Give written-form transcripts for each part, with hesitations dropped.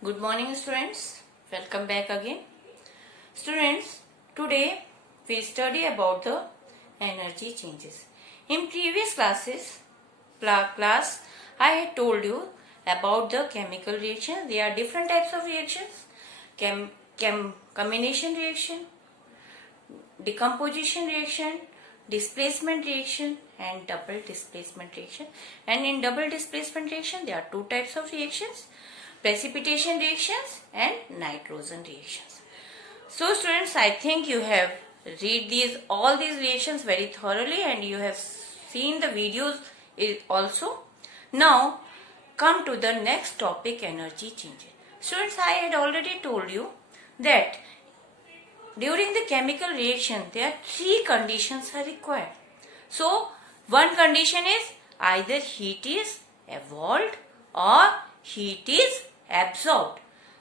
Good morning, students. Welcome back again. Students, today we study about the energy changes. In previous class, I had told you about the chemical reactions. There are different types of reactions. Combination reaction, decomposition reaction, displacement reaction and double displacement reaction. And in double displacement reaction, there are two types of reactions: precipitation reactions and nitrogen reactions. So students, I think you have read all these reactions very thoroughly and you have seen the videos also. Now come to the next topic, energy changes. Students, I had already told you that during the chemical reaction there are three conditions are required. So one condition is either heat is evolved or heat is absorbed.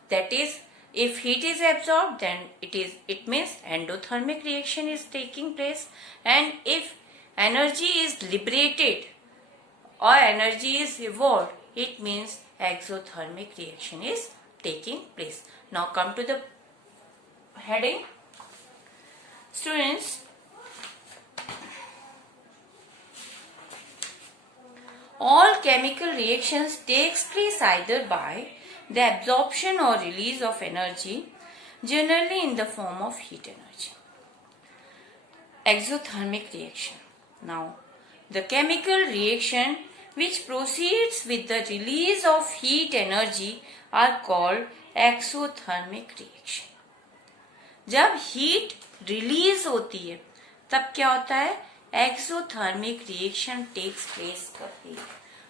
That is, if heat is absorbed, then it means endothermic reaction is taking place, and if energy is liberated or energy is evolved, it means exothermic reaction is taking place. Now come to the heading. Students, all chemical reactions takes place either by the absorption or release of energy, generally in the form of heat energy. Exothermic reaction. Now, the chemical reaction which proceeds with the release of heat energy are called exothermic reaction. जब heat release होती है तब क्या होता है? Exothermic reaction takes place करती है.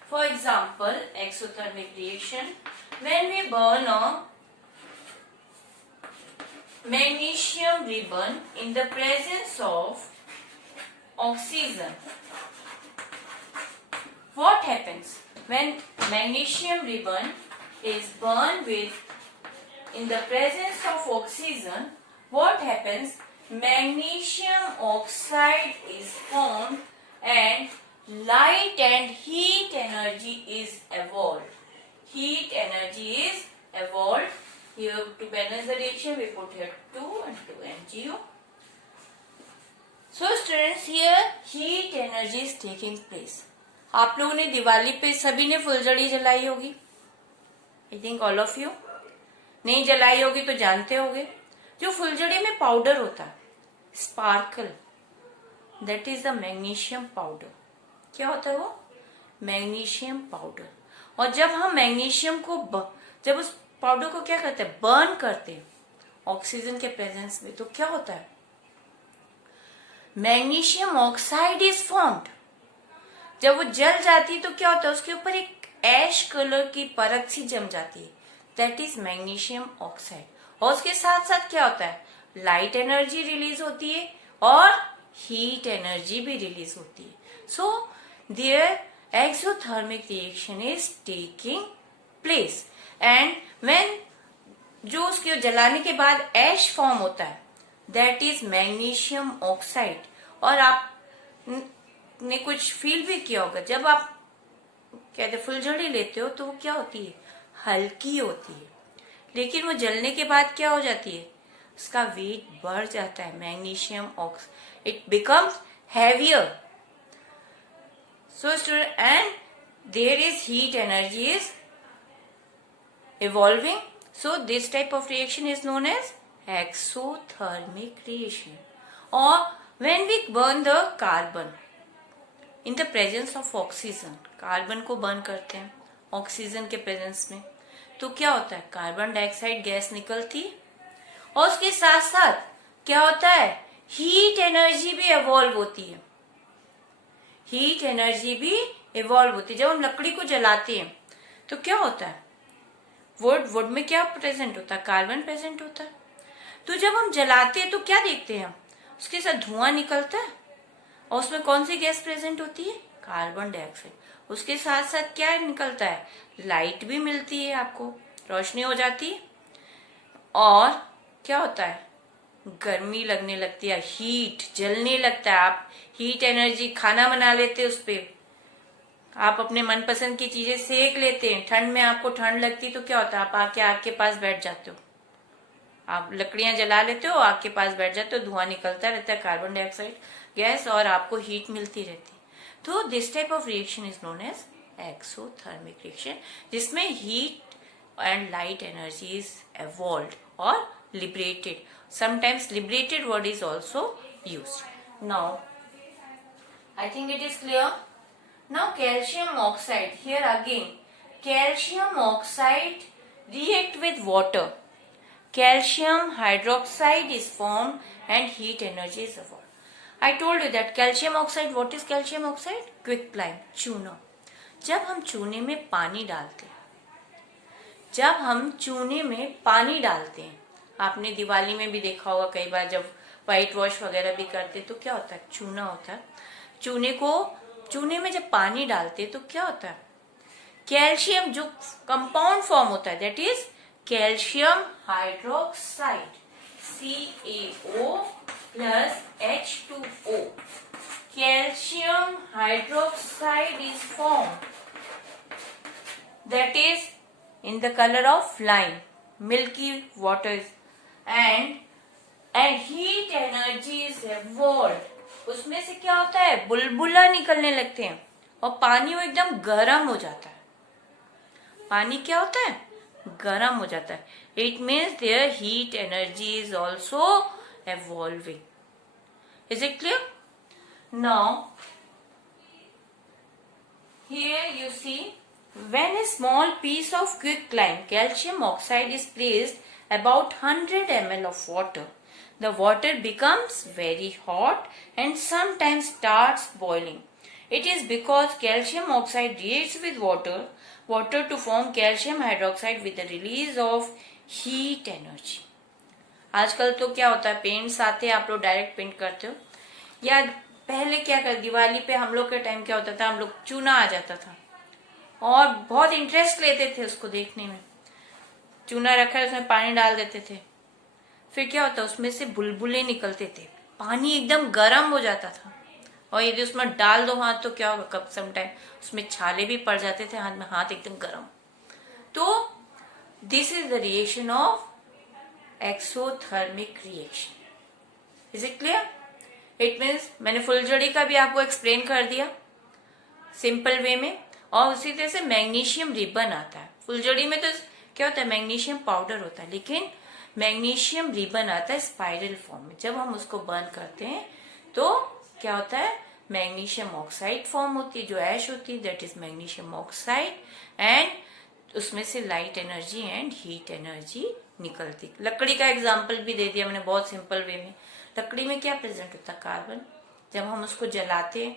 For example, exothermic reaction when we burn a magnesium ribbon in the presence of oxygen. What happens when magnesium ribbon is burned in the presence of oxygen? What happens? Magnesium oxide is formed and light and heat energy is evolved. Heat energy is evolved. Here to balance the reaction we put here 2 and 2 MgO. So students, here heat energy is taking place. आप लोगों ने दिवाली पे सभी ने फुलझड़ी जलाई होगी. I think all of you. नहीं जलाई होगी तो जानते होगे, जो फुलझड़ी में पाउडर होता है, sparkle, that is the magnesium powder. क्या होता है वो? Magnesium powder. और जब हम मैग्नीशियम को जब उस पाउडर को क्या करते हैं? बर्न करते हैं ऑक्सीजन के प्रेजेंस में, तो क्या होता है? Magnesium oxide is formed. जब वो जल जाती है तो क्या होता है? उसके ऊपर एक ऐश कलर की परत सी जम जाती है, दैट इज मैग्नीशियम ऑक्साइड. और उसके साथ साथ क्या होता है? लाइट एनर्जी रिलीज होती है और हीट एनर्जी भी रिलीज होती है. So there exothermic reaction is taking place. And when जो उसके जलाने के बाद ऐश फॉर्म होता है, दैट इज मैग्नीशियम ऑक्साइड. और आप ने कुछ फील भी किया होगा, जब आप कहते फुलझड़ी लेते हो तो वो क्या होती है? हल्की होती है. लेकिन वो जलने के बाद क्या हो जाती है? उसका वेट बढ़ जाता है. Magnesium oxide, it becomes heavier. So student, and there is heat energy is evolving. So this type of reaction is known as exothermic reaction. Or when we burn the carbon in the presence of oxygen, carbon को burn करते हैं oxygen के presence में, तो क्या होता है? Carbon dioxide gas निकलती है और उसके साथ साथ क्या होता है? हीट एनर्जी भी इवॉल्व होती है. हीट एनर्जी भी इवॉल्व होती है. जब हम लकड़ी को जलाते हैं तो क्या होता है? वुड में क्या प्रेजेंट होता है? कार्बन प्रेजेंट होता है. तो जब हम जलाते हैं तो क्या देखते हैं हम? उसके साथ धुआं निकलता है और उसमें कौन सी गैस प्रेजेंट होती है? Carbon dioxide. उसके साथ साथ क्या निकलता है? लाइट भी मिलती है, आपको रोशनी हो जाती है. और क्या होता है? गर्मी लगने लगती है, हीट जलने लगता है. आप हीट एनर्जी, खाना बना लेते उस पे, आप अपने मनपसंद की चीजें सेक लेते हैं, ठंड में आपको ठंड लगती तो क्या होता है, आप आके आग के पास बैठ जाते हो, आप लकड़ियां जला लेते हो, आग के पास बैठ जाते हो, धुआं निकलता रहता है कार्बन डाइऑक्साइड गैस और आपको हीट मिलती रहती है। तो this type of reaction is known as exothermic reaction, जिसमें heat and light energy is evolved or liberated. Sometimes liberated word is also used. Now I think it is clear. Now calcium oxide, here again calcium oxide react with water, calcium hydroxide is formed and heat energy is evolved. I told you that calcium oxide, what is calcium oxide? Quicklime, चूना। जब हम चूने में पानी डालते हैं, जब हम चूने में पानी डालते हैं, आपने दिवाली में भी देखा होगा कई बार जब व्हाइट वॉश वगैरह भी करते तो क्या होता है, चूना होता है। चूने में जब पानी डालते तो क्या होता है, कैल्शियम जो कंपाउंड फॉर्म होता है, that is calcium hydroxide, CaO plus H2O. Calcium hydroxide is formed, that is in the color of lime, milky water, and heat energy is evolved. उसमें से क्या होता है, बुलबुला निकलने लगते हैं और पानी वो एकदम गर्म हो जाता है। पानी क्या होता है, गर्म हो जाता है। It means there heat energy is also evolving. Is it clear? Now here you see, when a small piece of quicklime calcium oxide is placed about 100 ml of water, the water becomes very hot and sometimes starts boiling. It is because calcium oxide reacts with water to form calcium hydroxide with the release of heat energy. आजकल तो क्या होता है, paints आते हैं, आप लोग direct paint करते हो, या पहले क्या कर, दिवाली पे हम लोग के टाइम क्या होता था, हम लोग चूना आ जाता था और बहुत इंटरेस्ट लेते थे उसको देखने में। चूना रखा उसमें पानी डाल देते थे, फिर क्या होता, उसमें से बुलबुले निकलते थे, पानी एकदम गर्म हो जाता था, और यदि उसमें डाल दो हाथ तो क्या होगा, कब समटाइम उसमें छाले भी पड़ जाते थे हाथ में, हाथ एकदम गर्म। तो this is the reaction of exothermic reaction. Is it clear? It means मैंने फुलझड़ी का भी आपको एक्सप्लेन कर दिया सिंपल वे में, और उसी तरह से मैग्नीशियम रिबन आता है। फुलझड़ी में तो क्या होता है, मैग्नीशियम पाउडर होता है, लेकिन मैग्नीशियम रिबन आता है स्पाइरल फॉर्म में। जब हम उसको बर्न करते हैं तो क्या होता है, मैग्नीशियम ऑक्साइड फॉर्म होती है, जो ऐश होती है, that is magnesium oxide, and उसमें से light energy and heat energy निकलती। लकड़ी का एग्जाम्पल भी दे दिया मैंने बहुत सिंपल वे में। लकड़ी में क्या प्रेजेंट होता है, कार्बन। जब हम उसको जलाते हैं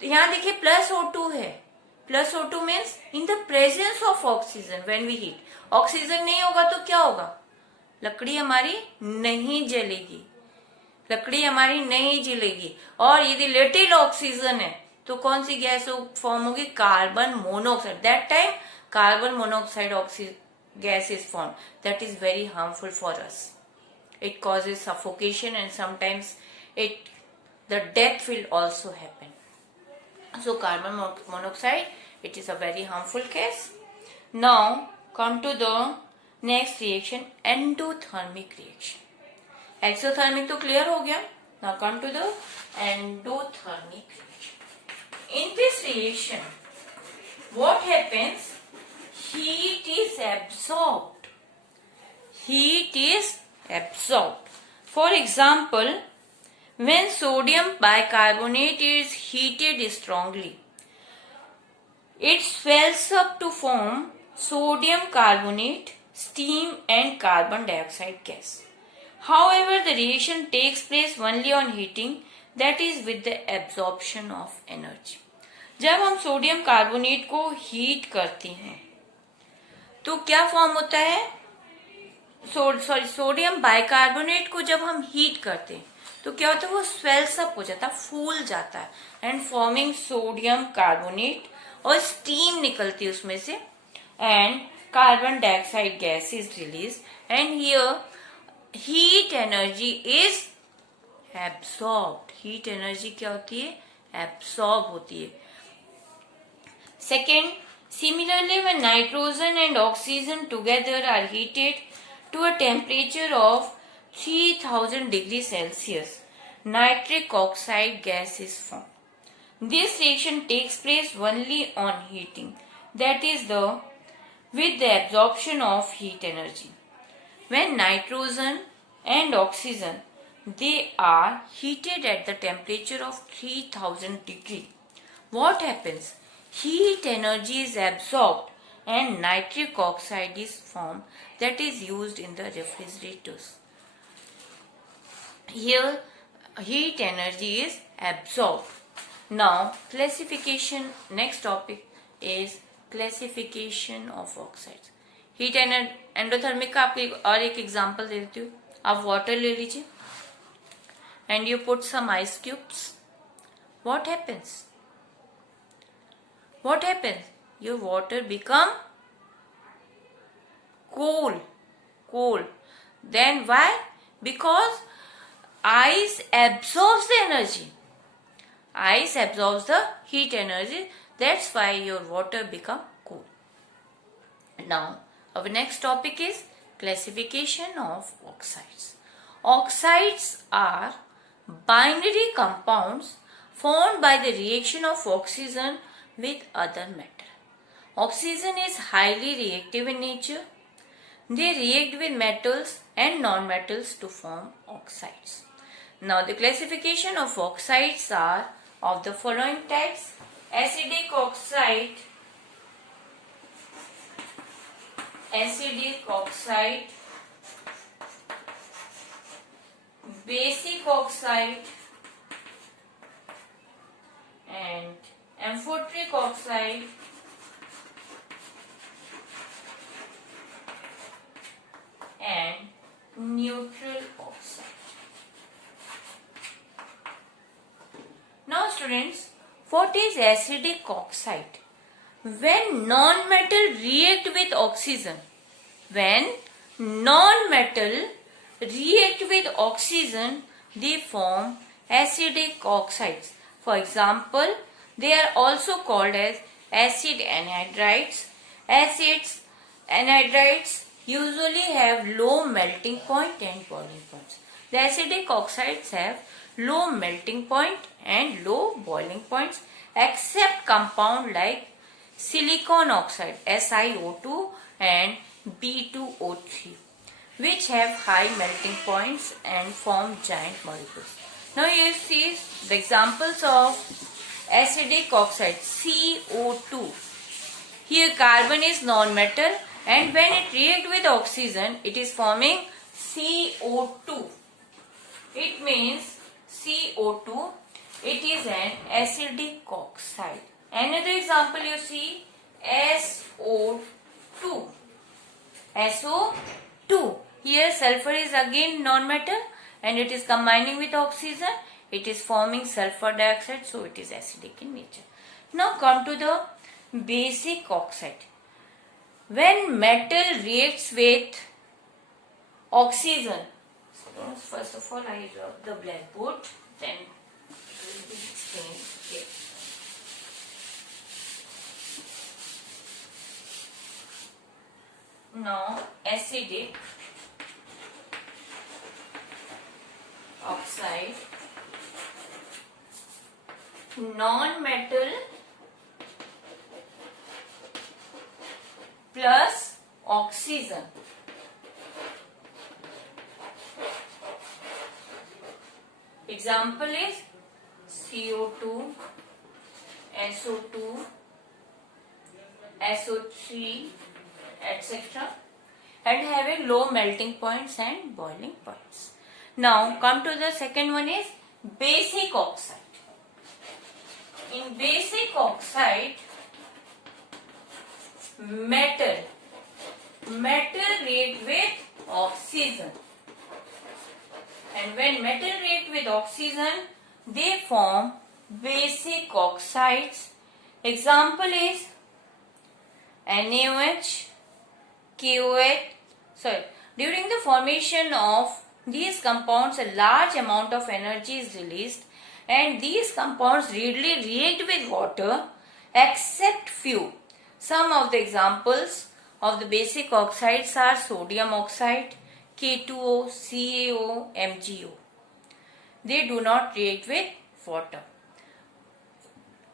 तो यहाँ देखिए +O2 है। +O2 means in the presence of oxygen when we heat. Oxygen नहीं होगा तो क्या होगा, लकड़ी हमारी नहीं जलेगी, लकड़ी हमारी नहीं जलेगी। और यदि लिटिल ऑक्सीजन है तो कौन सी गैस फॉर्म होगी, carbon monoxide. That time carbon monoxide gas is formed, that is very harmful for us. It causes suffocation and sometimes the death will also happen. So carbon monoxide, it is a very harmful gas. Now come to the next reaction, endothermic reaction. Exothermic तो clear हो गया. Now come to the endothermic reaction. In this reaction, what happens? Heat is absorbed. Heat is absorbed. For example, when sodium bicarbonate is heated strongly, it swells up to form sodium carbonate, steam and carbon dioxide gas. However, the reaction takes place only on heating, that is with the absorption of energy. जब हम sodium carbonate को heat करते हैं तो क्या form होता है, sodium bicarbonate को जब हम हीट करते हैं तो क्या होता है, वो स्वेल्स अप हो जाता है, फूल जाता है, एंड फॉर्मिंग सोडियम कार्बोनेट, और स्टीम निकलती है उसमें से, and carbon dioxide gas is release, and here heat energy is absorbed. Heat energy क्या होती है, एब्सॉर्ब होती है। Second, similarly, when nitrogen and oxygen together are heated to a temperature of 3000 degrees Celsius, nitric oxide gas is formed. This reaction takes place only on heating, that is with the absorption of heat energy. When nitrogen and oxygen they are heated at the temperature of 3000 degree, what happens? Heat energy is absorbed and nitric oxide is formed, that is used in the refrigerators. Here heat energy is absorbed. Now classification, next topic is classification of oxides. Heat endothermic का आपको और एक example दे देती हूँ. आप water ले लीजिए and you put some ice cubes. What happens? What happens? Your water become cool. Then why? Because ice absorbs the energy. Ice absorbs the heat energy. That's why your water become cool. Now, our next topic is classification of oxides. Oxides are binary compounds formed by the reaction of oxygen with other metal. Oxygen is highly reactive in nature. They react with metals and non-metals to form oxides. Now the classification of oxides are of the following types: acidic oxide, basic oxide and amphoteric oxide and neutral oxide. Now students, what is acidic oxide? When non-metal react with oxygen, they form acidic oxides. For example, they are also called as acid anhydrides. Anhydrides usually have low melting point and boiling points. The acidic oxides have low melting point and low boiling points, except compound like silicon oxide SiO2 and B2O3, which have high melting points and form giant molecules. Now you see the examples of acidic oxide: CO2. Here carbon is non-metal, and when it reacts with oxygen, it is forming CO2. It means CO2. It is an acidic oxide. Another example you see, SO2. SO2. Here sulfur is again non-metal and it is combining with oxygen. It is forming sulfur dioxide, so it is acidic in nature. Now come to the basic oxide. When metal reacts with oxygen, first of all I rub the blackboard, then it will be explained here. Now acidic oxide, non-metal plus oxygen. Example is CO2, SO2, SO3, etc. and having low melting points and boiling points. Now come to the second one is basic oxide. In basic oxide, metal react with oxygen, and when metal react with oxygen, they form basic oxides. Example is NaOH, KOH. During the formation of these compounds, a large amount of energy is released, and these compounds readily react with water except few. Some of the examples of the basic oxides are sodium oxide, K2O, CaO, MgO. They do not react with water.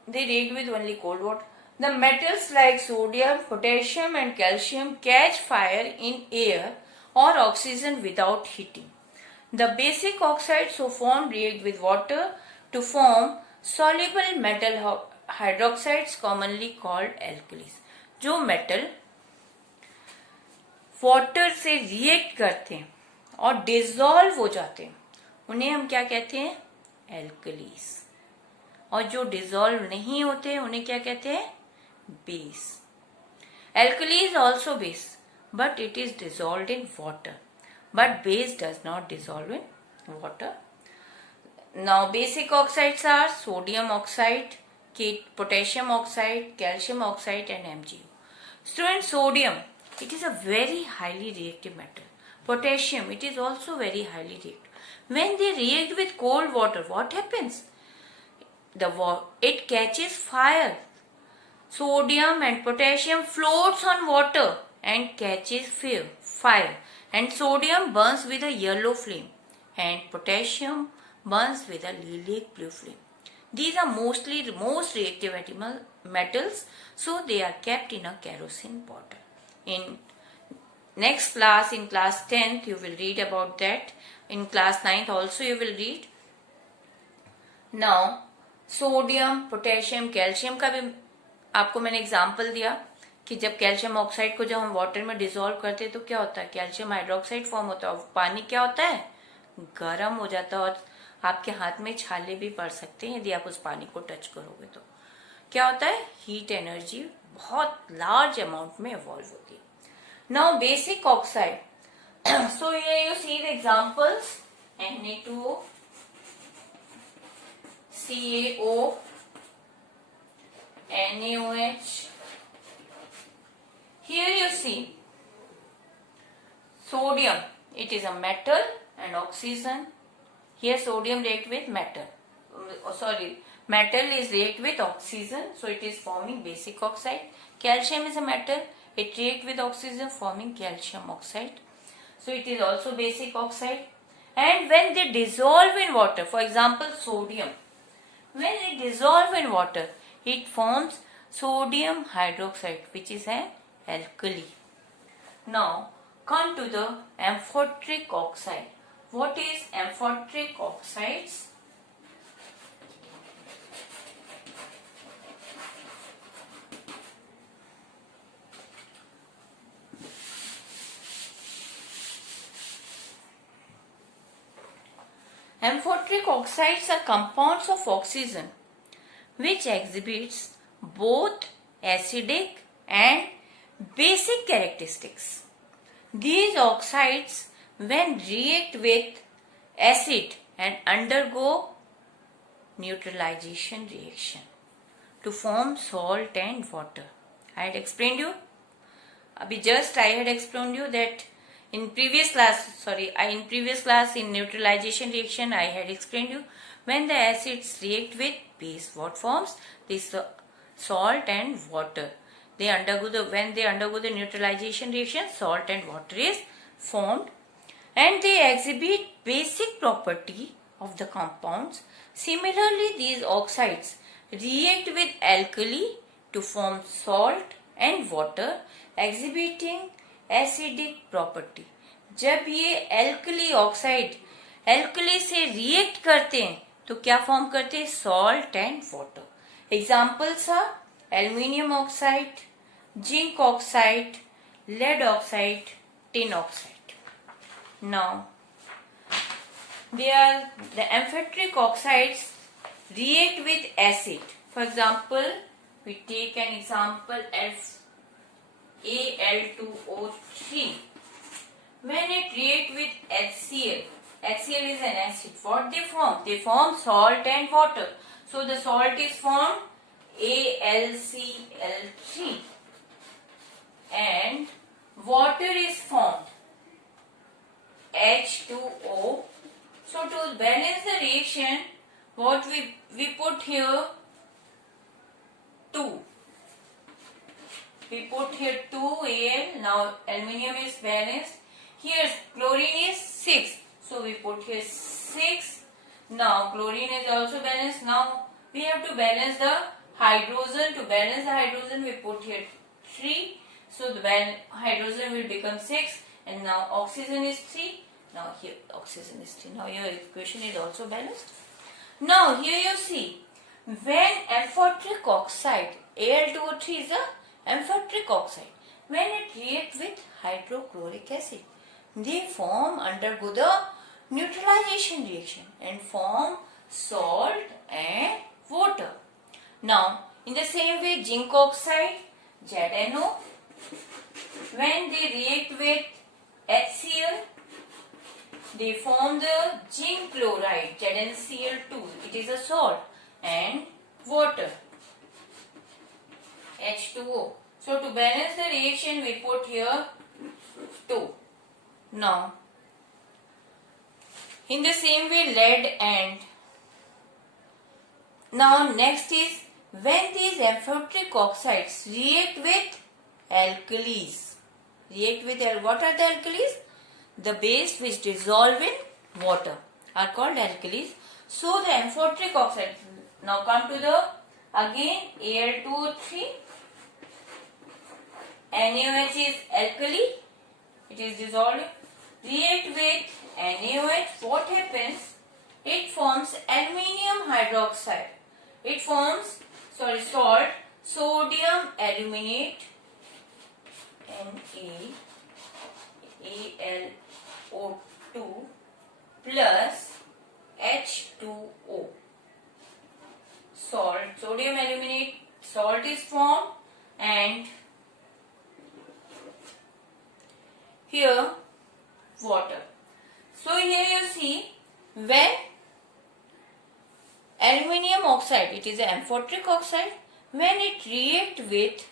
They react with only cold water. The metals like sodium, potassium and calcium catch fire in air or oxygen without heating. The basic oxides so formed react with water to form soluble metal hydroxides commonly called alkalis. जो metal water से react करते हैं और dissolve हो जाते हैं उन्हें हम क्या कहते हैं? एल्कलीज. और जो डिसॉल्व नहीं होते उन्हें क्या कहते हैं? Base. Alkali is also base, but it is dissolved in water. But base does not dissolve in water. Now basic oxides are sodium oxide, potassium oxide, calcium oxide and MgO. Student, sodium, it is a very highly reactive metal. Potassium, it is also very highly reactive. When they react with cold water, what happens? It catches fire. Sodium and potassium floats on water and catches fire. And sodium burns with a yellow flame and potassium burns with a lilac blue flame. These are mostly the most reactive metals, so they are kept in a kerosene bottle. In next class, in class 10th, you will read about that. In class 9th also you will read. Now, sodium, potassium, calcium का भी आपको मैंने example दिया कि जब calcium oxide को जब हम वाटर में डिसॉल्व करते हैं तो क्या होता है? कैल्शियम हाइड्रोक्साइड फॉर्म होता है और पानी क्या होता है? गर्म हो जाता है और आपके हाथ में छाले भी पड़ सकते हैं यदि आप उस पानी को टच करोगे तो. क्या होता है? हीट एनर्जी बहुत लार्ज अमाउंट में इवॉल्व होती है. Now basic oxide. So here you see the examples. Na2O, CaO, NaOH. Here you see sodium, it is a metal and oxygen. Here sodium react with metal. Metal is react with oxygen, so it is forming basic oxide. Calcium is a metal, it react with oxygen forming calcium oxide. So it is also basic oxide. And when they dissolve in water, for example sodium, when it dissolve in water, it forms sodium hydroxide, which is an alkali. Now come to the amphoteric oxide. What is amphoteric oxides? Amphoteric oxides are compounds of oxygen which exhibits both acidic and basic characteristics. These oxides, when react with acid and undergo neutralization reaction to form salt and water. I had explained you. I had explained you that in previous class in neutralization reaction I had explained you when the acids react with base, what forms? This salt and water. When they undergo the neutralization reaction, salt and water is formed and they exhibit basic property of the compounds. Similarly, these oxides react with alkali to form salt and water exhibiting acidic property. जब ये alkali oxide alkali से react करते हैं तो क्या form करते हैं? Salt and water. Examples are aluminium oxide, zinc oxide, lead oxide, tin oxide. Now, the amphoteric oxides react with acid. For example, we take an example as Al2O3. When it reacts with HCl, HCl is an acid. What they form? They form salt and water. So the salt is formed AlCl3 and water is formed H2O. So to balance the reaction, what we put here 2. we put here 2Al. Now aluminium is balanced. Here chlorine is 6. So we put here 6. Now chlorine is also balanced. Now we have to balance the hydrogen. To balance the hydrogen, we put here 3. So the hydrogen will become 6. And now oxygen is 3. Now here oxygen is 3. Now your equation is also balanced. Now here you see, when amphoteric oxide, Al2O3 is a amphoteric oxide. When it reacts with hydrochloric acid, they undergo the neutralization reaction and form salt and water. Now in the same way, zinc oxide, ZNO, when they react with HCl, they form the zinc chloride, ZnCl2. It is a salt, and water, H2O. So to balance the reaction, we put here 2. Now in the same way, lead and now next is when these amphoteric oxides react with alkalis. What are the alkalis? The base which dissolve in water are called alkalis. So the amphoteric oxide, now come to the again Al2O3, NaOH is alkali, it is dissolved, react with NaOH, what happens? It forms aluminium hydroxide. It forms salt, sodium aluminate, NaAlO2 plus H2O. Salt, sodium aluminate, salt is formed, and here water. So here you see, when aluminium oxide, it is an amphoteric oxide, when it reacts with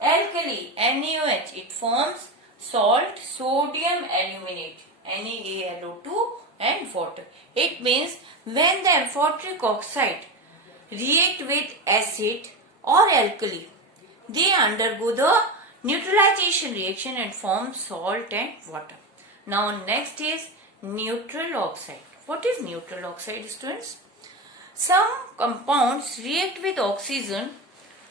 alkali, NaOH, it forms salt, sodium aluminate, NaAlO2 and water. It means when the amphoteric oxide react with acid or alkali, they undergo the neutralization reaction and form salt and water. Now next is neutral oxide. What is neutral oxide, students? Some compounds react with oxygen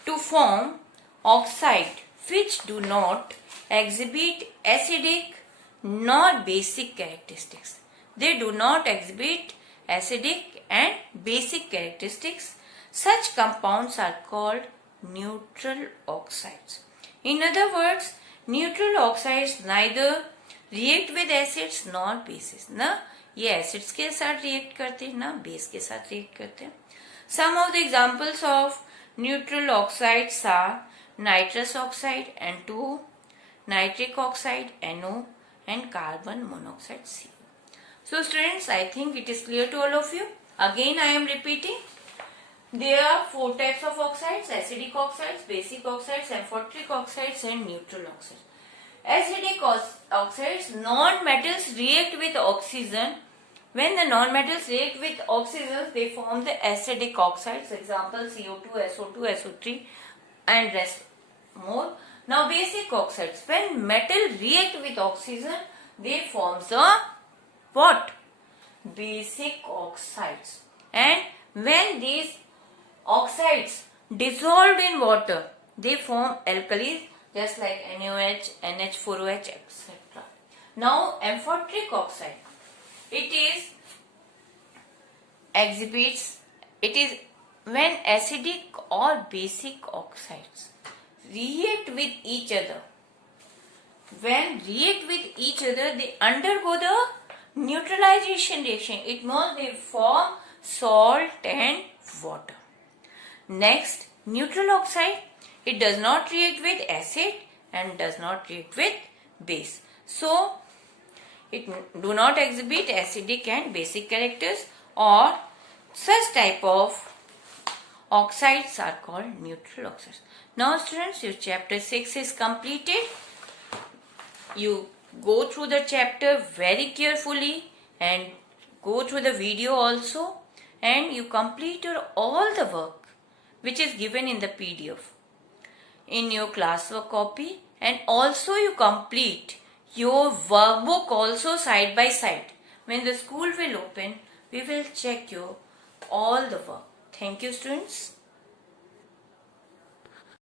to form oxide which do not exhibit acidic nor basic characteristics. They do not exhibit acidic and basic characteristics. Such compounds are called neutral oxides. In other words, neutral oxides neither react with acids nor bases. ना ये acids के साथ react करते हैं, ना base के साथ react करते हैं. Some of the examples of neutral oxides are nitrous oxide N2O, nitric oxide NO, and carbon monoxide CO. So students, I think it is clear to all of you. Again I am repeating. There are 4 types of oxides: acidic oxides, basic oxides, amphoteric oxides, and neutral oxides. Acidic oxides, non-metals react with oxygen. When the non-metals react with oxygen, they form the acidic oxides. Example: CO2, SO2, SO3, and rest more. Now basic oxides, when metal react with oxygen, they form the what? Basic oxides. And when these oxides dissolved in water, they form alkalis, just like NaOH, NH4OH, etc. Now amphoteric oxide, it is when acidic or basic oxides react with each other. When react with each other, they undergo the neutralization reaction. It means they form salt and water. Next, neutral oxide, it does not react with acid and does not react with base. So, it do not exhibit acidic and basic characters, or such type of oxides are called neutral oxides. Now students, your chapter 6 is completed. You go through the chapter very carefully and go through the video also, and you complete your all the work which is given in the PDF. in your classwork copy, and also you complete your workbook also side by side. When the school will open, we will check your all the work. Thank you, students.